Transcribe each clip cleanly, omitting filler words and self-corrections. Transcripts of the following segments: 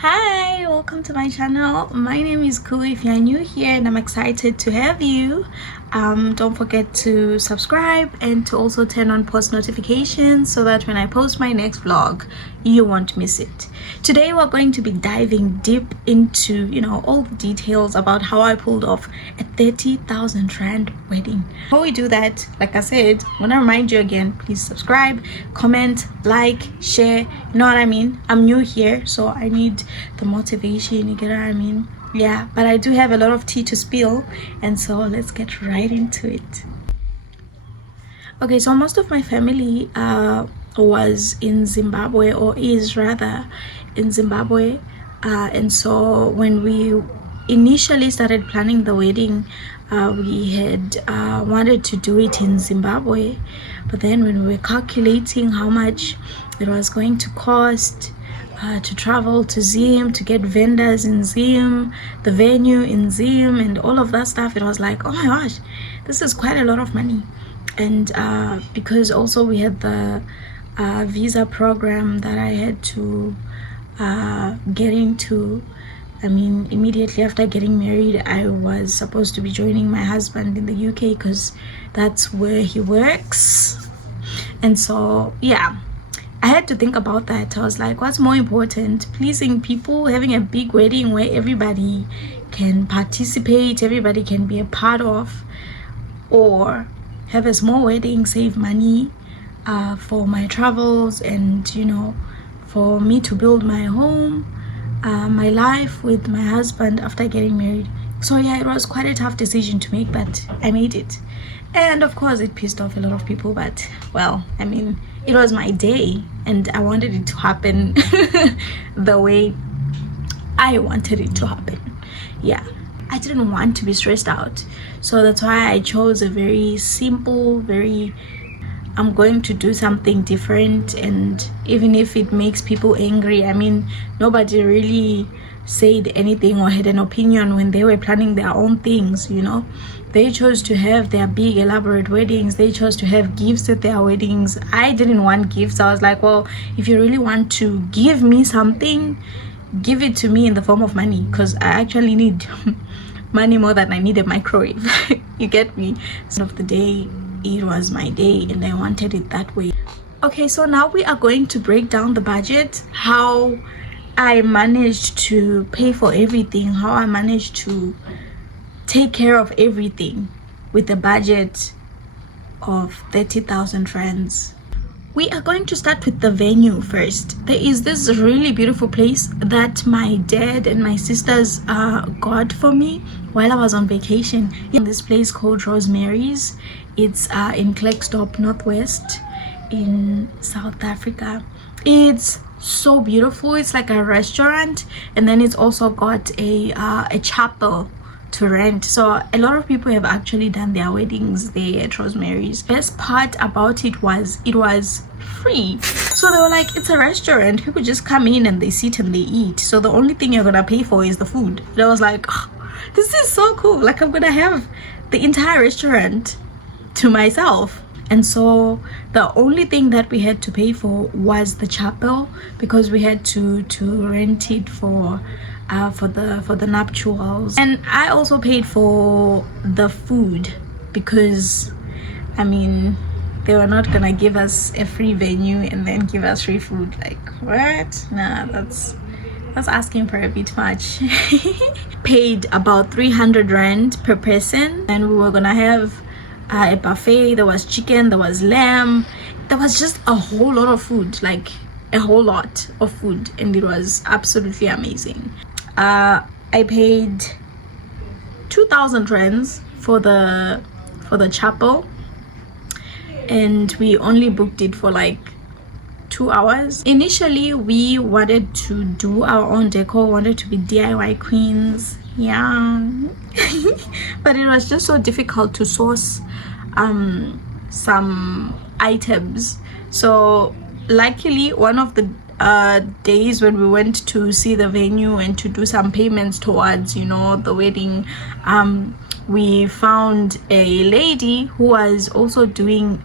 Hi, welcome to my channel. My name is Ku if you're new here, and I'm excited to have you. Don't forget to subscribe and to also turn on post notifications so that when I post my next vlog you won't miss it. Today we're going to be diving deep into all the details about how I pulled off a 30,000 rand wedding. Before we do that, like I said, I want to remind you again, please subscribe, comment, like, share. You know what I mean? I'm new here, so I need the motivation, you get what I mean? Yeah, but I do have a lot of tea to spill, and so let's get right into it. Okay, so most of my family was in Zimbabwe, or is rather in Zimbabwe, and so when we initially started planning the wedding, we had wanted to do it in Zimbabwe, but then when we were calculating how much it was going to cost to travel to Zim, to get vendors in Zim, the venue in Zim, and all of that stuff, it was like, oh my gosh, this is quite a lot of money. And because also we had the visa program that I had to get into. I mean, immediately after getting married, I was supposed to be joining my husband in the UK because that's where he works. And so yeah, I had to think about that. I was like, what's more important, pleasing people, having a big wedding where everybody can participate, everybody can be a part of, or have a small wedding, save money for my travels, and for me to build my home, my life with my husband after getting married. So yeah, it was quite a tough decision to make, but I made it. And of course it pissed off a lot of people, but well, I mean, it was my day and I wanted it to happen the way I wanted it to happen. Yeah, I didn't want to be stressed out, so that's why I chose a very simple, I'm going to do something different. And even if it makes people angry, I mean, nobody really said anything or had an opinion when they were planning their own things. They chose to have their big elaborate weddings, they chose to have gifts at their weddings. I didn't want gifts. I was like, well, if you really want to give me something, give it to me in the form of money, because I actually need money more than I need a microwave. You get me? End of the day, it was my day and I wanted it that way. Okay, so now we are going to break down the budget, how I managed to pay for everything, how I managed to take care of everything with a budget of 30,000 rands. We are going to start with the venue first. There is this really beautiful place that my dad and my sisters got for me while I was on vacation in this place called Rosemary's. It's in Klerksdorp, Northwest in South Africa. It's so beautiful. It's like a restaurant, and then it's also got a chapel to rent. So a lot of people have actually done their weddings there at Rosemary's. Best part about it was free. So they were like, it's a restaurant, people just come in and they sit and they eat, so the only thing you're gonna pay for is the food. And I was like, oh, this is so cool, like I'm gonna have the entire restaurant to myself. And so the only thing that we had to pay for was the chapel, because we had to rent it for the nuptials. And I also paid for the food, because I mean, they were not gonna give us a free venue and then give us free food. Like, what? Nah, that's asking for a bit much. Paid about 300 rand per person, and we were gonna have a buffet. There was chicken, there was lamb, there was just a whole lot of food, like a whole lot of food, and it was absolutely amazing. I paid 2,000 rands for the chapel, and we only booked it for like 2 hours. Initially we wanted to do our own decor, wanted to be DIY queens, yeah. But it was just so difficult to source some items. So luckily, one of the days when we went to see the venue and to do some payments towards the wedding, we found a lady who was also doing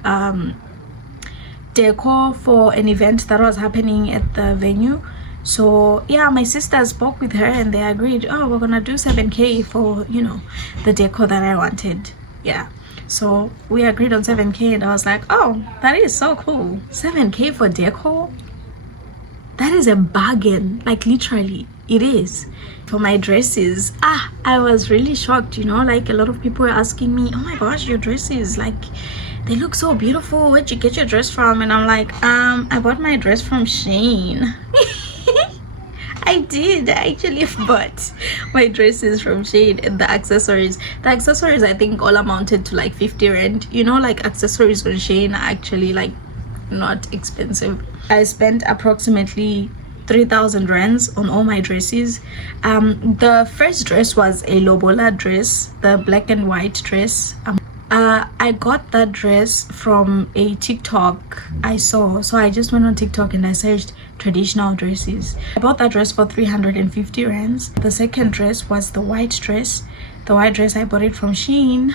decor for an event that was happening at the venue. So yeah, my sister spoke with her and they agreed, oh, we're gonna do 7K for, you know, the decor that I wanted. Yeah, so we agreed on 7K and I was like, oh, that is so cool. 7K for decor, that is a bargain. Like literally it is. For my dresses, I was really shocked, you know, like a lot of people were asking me, oh my gosh, your dresses, like they look so beautiful, where'd you get your dress from? And I'm like, I bought my dress from Shein. I did. I actually bought my dresses from Shade and the accessories. The accessories I think all amounted to like 50 rand. You know, like accessories on Shane are actually like not expensive. I spent approximately 3,000 rands on all my dresses. The first dress was a Lobola dress, the black and white dress. I got that dress from a TikTok I saw. So I just went on TikTok and I searched traditional dresses. I bought that dress for 350 rands. The second dress was the white dress. The white dress, I bought it from Shein.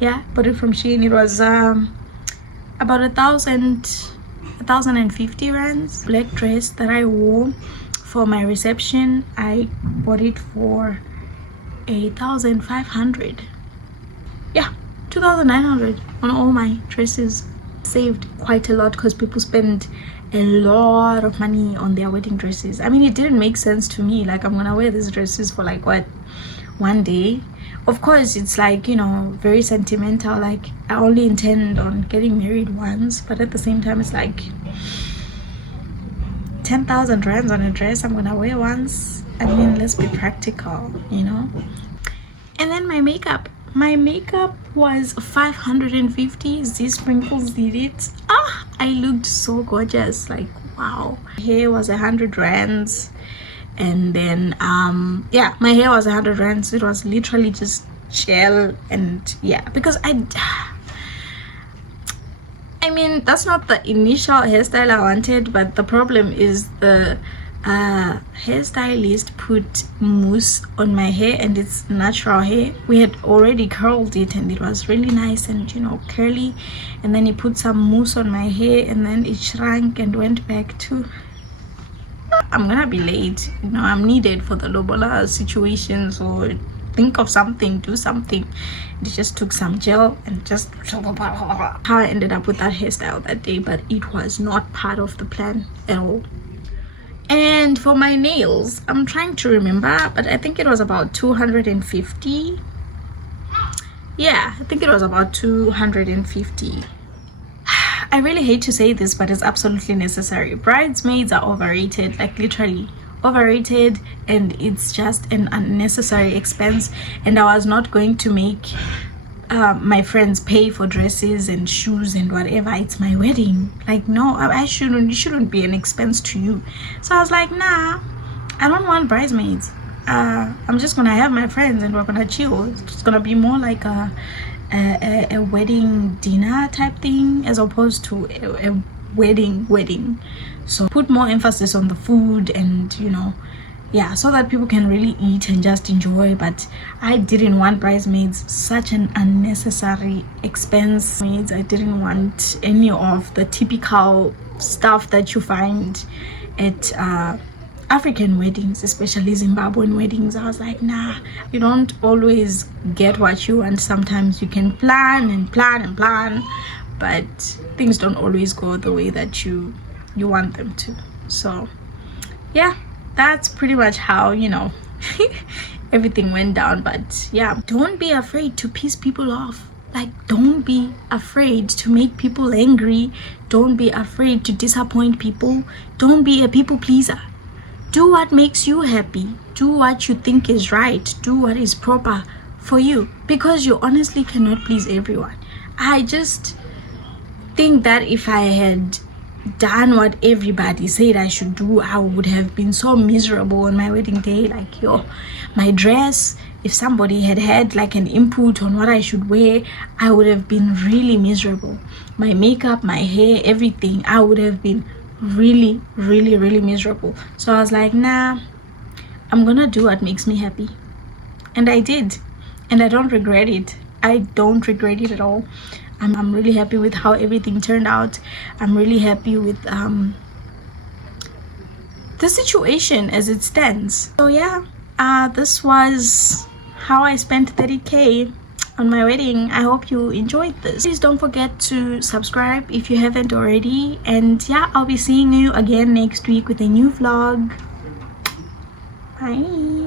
Yeah, bought it from Shein. It was about 1,050 rands. Black dress that I wore for my reception, I bought it for 1,500. Yeah, 2,900 on all my dresses. Saved quite a lot because people spend a lot of money on their wedding dresses. I mean, it didn't make sense to me. Like, I'm gonna wear these dresses for like what, one day? Of course, it's like, you know, very sentimental. Like, I only intend on getting married once, but at the same time, it's like 10,000 rands on a dress I'm gonna wear once. I mean, let's be practical, you know. And then my makeup was 550. These sprinkles did it. I looked so gorgeous, like wow. Hair was 100 rands, and then yeah, my hair was 100 rands. It was literally just gel. And yeah, because I mean, that's not the initial hairstyle I wanted, but the problem is the hairstylist put mousse on my hair, and it's natural hair. We had already curled it and it was really nice and, you know, curly, and then he put some mousse on my hair and then it shrank and went back to, I'm gonna be late, you know, I'm needed for the Lobola situation, so think of something, do something. It just took some gel and just how I ended up with that hairstyle that day, but it was not part of the plan at all. And for my nails, I'm trying to remember, but I think it was about 250. Yeah, I think it was about 250. I really hate to say this, but it's absolutely necessary. Bridesmaids are overrated, like literally overrated, and it's just an unnecessary expense. And I was not going to make my friends pay for dresses and shoes and whatever. It's my wedding. Like, no, I shouldn't. It shouldn't be an expense to you. So I was like, nah, I don't want bridesmaids. I'm just gonna have my friends and we're gonna chill. It's gonna be more like a wedding dinner type thing as opposed to a wedding. So put more emphasis on the food and, you know, yeah, so that people can really eat and just enjoy. But I didn't want bridesmaids, such an unnecessary expense. I didn't want any of the typical stuff that you find at African weddings, especially Zimbabwean weddings. I was like, nah, you don't always get what you want. Sometimes you can plan, but things don't always go the way that you want them to. So yeah, that's pretty much how, you know, everything went down. But yeah, don't be afraid to piss people off. Like, don't be afraid to make people angry. Don't be afraid to disappoint people. Don't be a people pleaser. Do what makes you happy. Do what you think is right. Do what is proper for you, because you honestly cannot please everyone. I just think that if I had done what everybody said I should do, I would have been so miserable on my wedding day. Like, yo, my dress, if somebody had like an input on what I should wear, I would have been really miserable. My makeup, my hair, everything, I would have been really miserable. So I was like, nah, I'm gonna do what makes me happy. And I did, and I don't regret it. I don't regret it at all. I'm really happy with how everything turned out. I'm really happy with the situation as it stands. So yeah, this was how I spent 30K on my wedding. I hope you enjoyed this. Please don't forget to subscribe if you haven't already, and yeah, I'll be seeing you again next week with a new vlog. Bye.